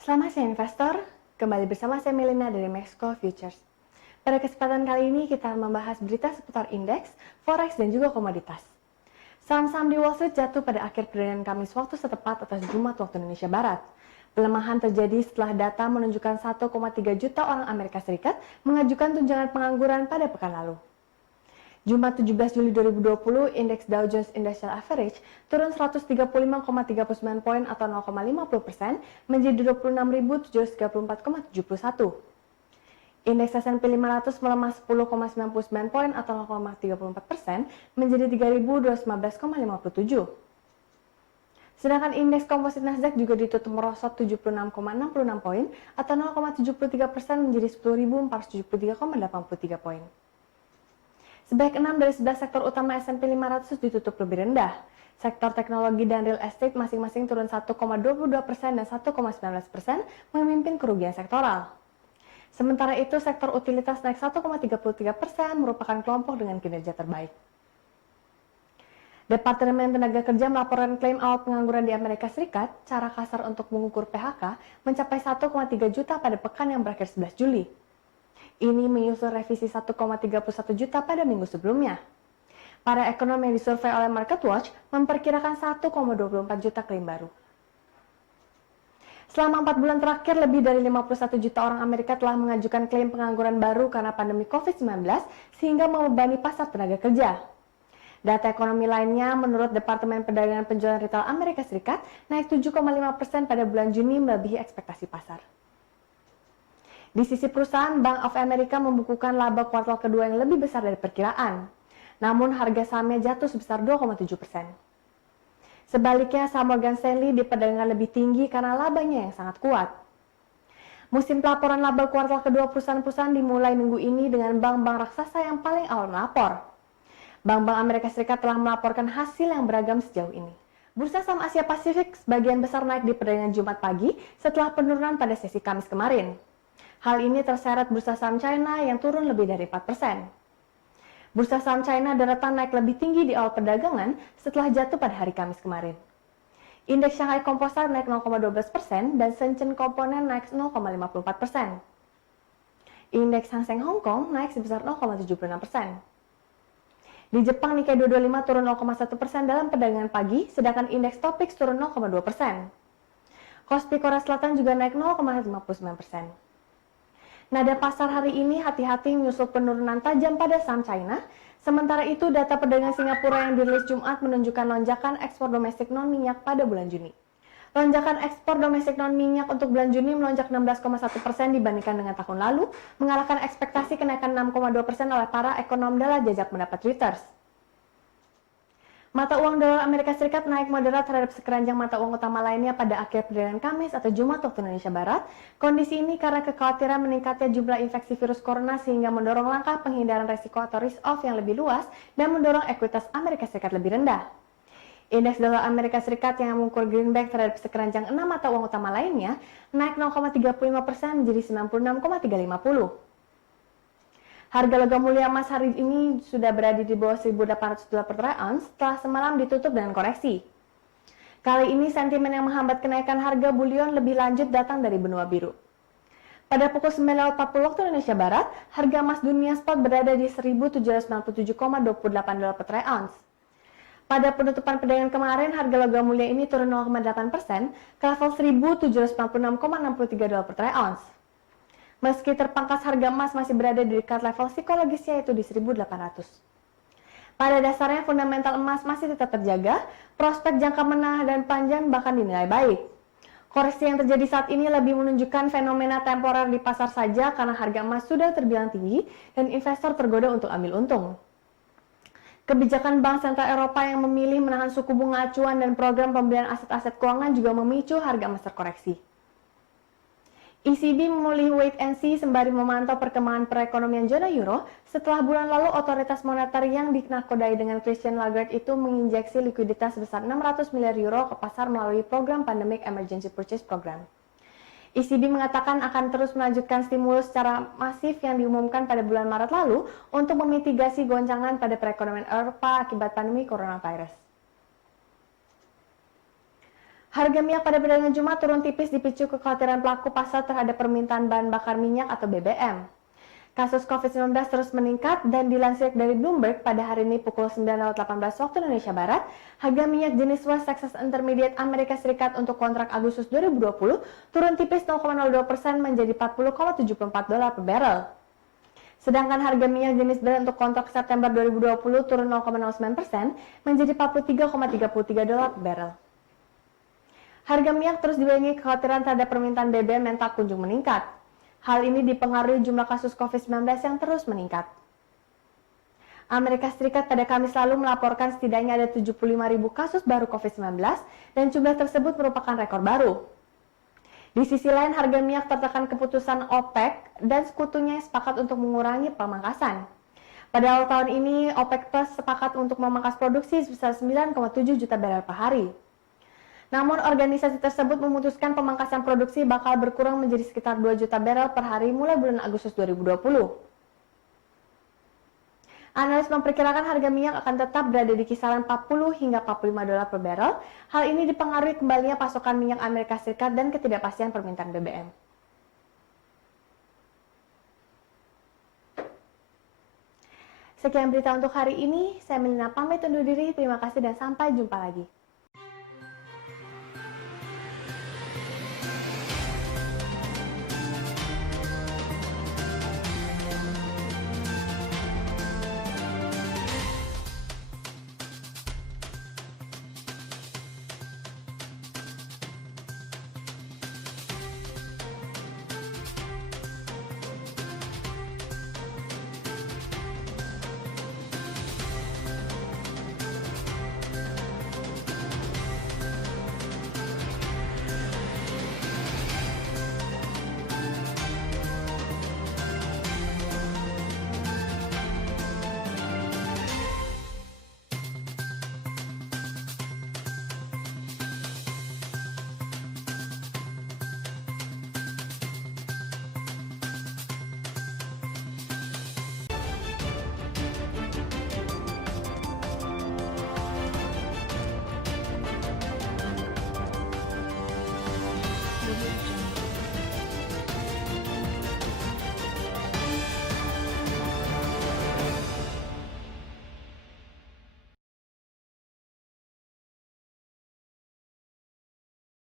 Selamat siang investor, kembali bersama saya Melina dari Mexico Futures. Pada kesempatan kali ini kita membahas berita seputar indeks, forex dan juga komoditas. Saham-saham di Wall Street jatuh pada akhir perdagangan Kamis waktu setepat atau Jumat waktu Indonesia Barat. Pelemahan terjadi setelah data menunjukkan 1,3 juta orang Amerika Serikat mengajukan tunjangan pengangguran pada pekan lalu. Jumat 17 Juli 2020, indeks Dow Jones Industrial Average turun 135,39 poin atau 0,50% menjadi 26.734,71. Indeks S&P 500 melemah 10,99 poin atau 0,34% menjadi 3.215,57. Sedangkan indeks komposit Nasdaq juga ditutup merosot 76,66 poin atau 0,73% menjadi 10.473,83 poin. Sebanyak 6 dari 11 sektor utama S&P 500 ditutup lebih rendah. Sektor teknologi dan real estate masing-masing turun 1,22% dan 1,19% memimpin kerugian sektoral. Sementara itu, sektor utilitas naik 1,33% merupakan kelompok dengan kinerja terbaik. Departemen Tenaga Kerja melaporkan klaim awal pengangguran di Amerika Serikat, cara kasar untuk mengukur PHK, mencapai 1,3 juta pada pekan yang berakhir 11 Juli. Ini menyusul revisi 1,31 juta pada minggu sebelumnya. Para ekonom yang disurvei oleh MarketWatch memperkirakan 1,24 juta klaim baru. Selama 4 bulan terakhir, lebih dari 51 juta orang Amerika telah mengajukan klaim pengangguran baru karena pandemi COVID-19 sehingga membebani pasar tenaga kerja. Data ekonomi lainnya menurut Departemen Perdagangan Penjualan Retail Amerika Serikat naik 7,5% pada bulan Juni melebihi ekspektasi pasar. Di sisi perusahaan, Bank of America membukukan laba kuartal kedua yang lebih besar dari perkiraan. Namun harga sahamnya jatuh sebesar 2,7%. Sebaliknya, saham Morgan Stanley di perdagangan lebih tinggi karena labanya yang sangat kuat. Musim pelaporan laba kuartal kedua perusahaan-perusahaan dimulai minggu ini dengan bank-bank raksasa yang paling awal melapor. Bank-bank Amerika Serikat telah melaporkan hasil yang beragam sejauh ini. Bursa saham Asia Pasifik sebagian besar naik di perdagangan Jumat pagi setelah penurunan pada sesi Kamis kemarin. Hal ini terseret bursa saham China yang turun lebih dari 4%. Bursa saham China deretan naik lebih tinggi di awal perdagangan setelah jatuh pada hari Kamis kemarin. Indeks Shanghai Composite naik 0,12% dan Shenzhen Component naik 0,54%. Indeks Hang Seng Hong Kong naik sebesar 0,76%. Di Jepang, Nikkei 225 turun 0,1% dalam perdagangan pagi, sedangkan indeks Topix turun 0,2%. Kospi Korea Selatan juga naik 0,59%. Nada pasar hari ini hati-hati menyusul penurunan tajam pada saham China. Sementara itu, data perdagangan Singapura yang dirilis Jumat menunjukkan lonjakan ekspor domestik non-minyak pada bulan Juni. Lonjakan ekspor domestik non-minyak untuk bulan Juni melonjak 16,1% dibandingkan dengan tahun lalu, mengalahkan ekspektasi kenaikan 6,2% oleh para ekonom dalam jajak pendapat Reuters. Mata uang dolar Amerika Serikat naik moderat terhadap sekeranjang mata uang utama lainnya pada akhir perdagangan Kamis atau Jumat waktu Indonesia Barat. Kondisi ini karena kekhawatiran meningkatnya jumlah infeksi virus corona sehingga mendorong langkah penghindaran resiko atau risk-off yang lebih luas dan mendorong ekuitas Amerika Serikat lebih rendah. Indeks dolar Amerika Serikat yang mengukur greenback terhadap sekeranjang 6 mata uang utama lainnya naik 0,35% menjadi 96,350. Harga logam mulia emas hari ini sudah berada di bawah $1.800 per troy ounce setelah semalam ditutup dengan koreksi. Kali ini sentimen yang menghambat kenaikan harga bullion lebih lanjut datang dari benua biru. Pada pukul 9.40 waktu Indonesia Barat, harga emas dunia spot berada di $1.797,28 per troy ounce. Pada penutupan perdagangan kemarin, harga logam mulia ini turun 0,8% ke level $1.796,63 per troy ounce. Meski terpangkas, harga emas masih berada di dekat level psikologis yaitu di 1.800. Pada dasarnya fundamental emas masih tetap terjaga, prospek jangka menengah dan panjang bahkan dinilai baik. Koreksi yang terjadi saat ini lebih menunjukkan fenomena temporer di pasar saja karena harga emas sudah terbilang tinggi dan investor tergoda untuk ambil untung. Kebijakan Bank Sentral Eropa yang memilih menahan suku bunga acuan dan program pembelian aset-aset keuangan juga memicu harga emas terkoreksi. ECB memilih wait and see sembari memantau perkembangan perekonomian zona euro setelah bulan lalu otoritas moneter yang dinakodai dengan Christine Lagarde itu menginjeksi likuiditas sebesar 600 miliar euro ke pasar melalui program Pandemic Emergency Purchase Program. ECB mengatakan akan terus melanjutkan stimulus secara masif yang diumumkan pada bulan Maret lalu untuk memitigasi goncangan pada perekonomian Eropa akibat pandemi coronavirus. Harga minyak pada perdagangan Jumat turun tipis dipicu kekhawatiran pelaku pasar terhadap permintaan bahan bakar minyak atau BBM. Kasus COVID-19 terus meningkat dan dilansir dari Bloomberg pada hari ini pukul 9.18 waktu Indonesia Barat, harga minyak jenis West Texas Intermediate Amerika Serikat untuk kontrak Agustus 2020 turun tipis 0,02% menjadi 40,74 dolar per barrel. Sedangkan harga minyak jenis Brent untuk kontrak September 2020 turun 0,09% menjadi 43,33 dolar per barrel. Harga minyak terus dibayangi kekhawatiran terhadap permintaan BBM yang tak kunjung meningkat. Hal ini dipengaruhi jumlah kasus COVID-19 yang terus meningkat. Amerika Serikat pada Kamis lalu melaporkan setidaknya ada 75.000 kasus baru COVID-19 dan jumlah tersebut merupakan rekor baru. Di sisi lain, harga minyak tertekan keputusan OPEC dan sekutunya yang sepakat untuk mengurangi pemangkasan. Pada awal tahun ini, OPEC Plus sepakat untuk memangkas produksi sebesar 9,7 juta barel per hari. Namun, organisasi tersebut memutuskan pemangkasan produksi bakal berkurang menjadi sekitar 2 juta barel per hari mulai bulan Agustus 2020. Analis memperkirakan harga minyak akan tetap berada di kisaran 40 hingga 45 dolar per barel. Hal ini dipengaruhi kembalinya pasokan minyak Amerika Serikat dan ketidakpastian permintaan BBM. Sekian berita untuk hari ini. Saya Melina pamit undur diri. Terima kasih dan sampai jumpa lagi.